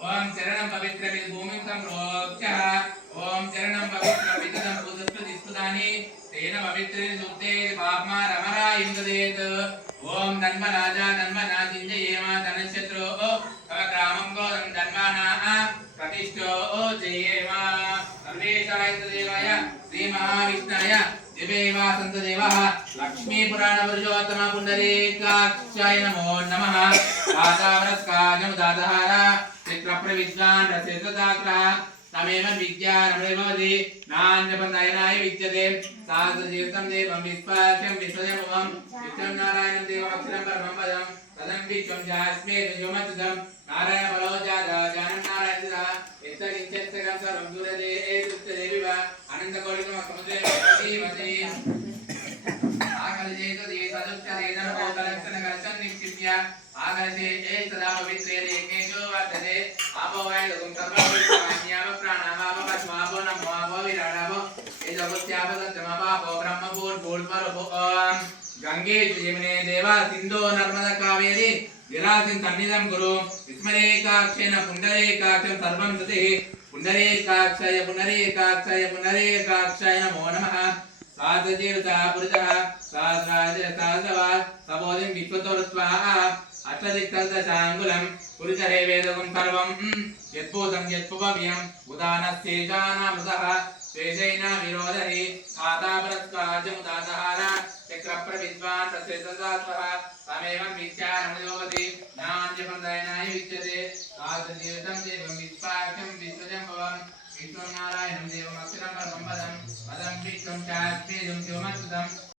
ओम चरणं पवित्रमिद भूमिं संप्रोक्ष्य ओम चरणं पवित्रमिदं भूतस्पतिस्तुतानि तेन पवित्रेण शुद्धे पाप्मा रमरा इंद्रदेत ओम धन्मराजा धन्मनाजिञ्जयेम धनशत्रो तव ग्रामं गोदं धन्माना प्रतिष्ठो जयेम सर्वेशाय देवाय श्री महाविष्णाय दिवेवा संत देवः लक्ष्मी पुराण पुरुषोत्तम पुंडरीकाक्षाय नमो नमः वातावरस्काजं दादहारा चित्रप्रविद्वान् रसेतदाग्रह तमेव विद्यानमेवमदि नान्यपन्नयनाय विद्यते साधुजीवितं देवं विश्वास्यं विश्वजमुमं विष्णुं नारायणं देवम् अक्षरं परमं पदं तदं विश्वं जास्मे योमच्युतं नारायण बलो जानं नारायणः यत्तकिञ्चित्तकं सर्वं दूरदे एतुत्तदेविव अनन्तकोटिकं समुद्रे भवति आकलजेत दे सदुच्चते धर्मोत्तरक्षणकर्षं निक्षिप्य आकलजे सदा पवित्रे एकेशो वर्तते आपो वै दुं सर्वविद्यान्याव प्राणावाव पश्वावो नमोवावो विराडावो ये जगत्याव सत्यमावावो ब्रह्मभूर्भूर्भुवो गंगे यमुने देवा सिंधो नर्मदा कावेरी विलासिं सन्निधं कुरु विस्मरेकाक्षेण पुण्डरीकाक्षं सर्वं सतिः पुण्डरीकाक्षाय पुण्डरीकाक्षाय पुण्डरीकाक्षाय नमो नमः साधुजीविता पुरुषः सहस्राधिरसहस्रवा सबोधिं विश्वतोरुत्वा अष्टदिक्तदशाङ्गुलं पुरुषे वेदकं सर्वं यद्भूतं यत्पुपव्यम् उदानस्येषानामृतः शेषेण विरोधहि आतापरस्काजमुदातहार चक्रप्रविद्वान् प्रसिद्धदात्वः तमेवं विद्यानमयोगति ज्ञानजपन्दयनाय विच्यते साधुजीवितं देवं विश्वाख्यं विश्वजं भवम् विष्णुनारायणं देवम् अक्षरं परमं पदं पदं विष्णुं चास्मेदं शिवमच्युतम्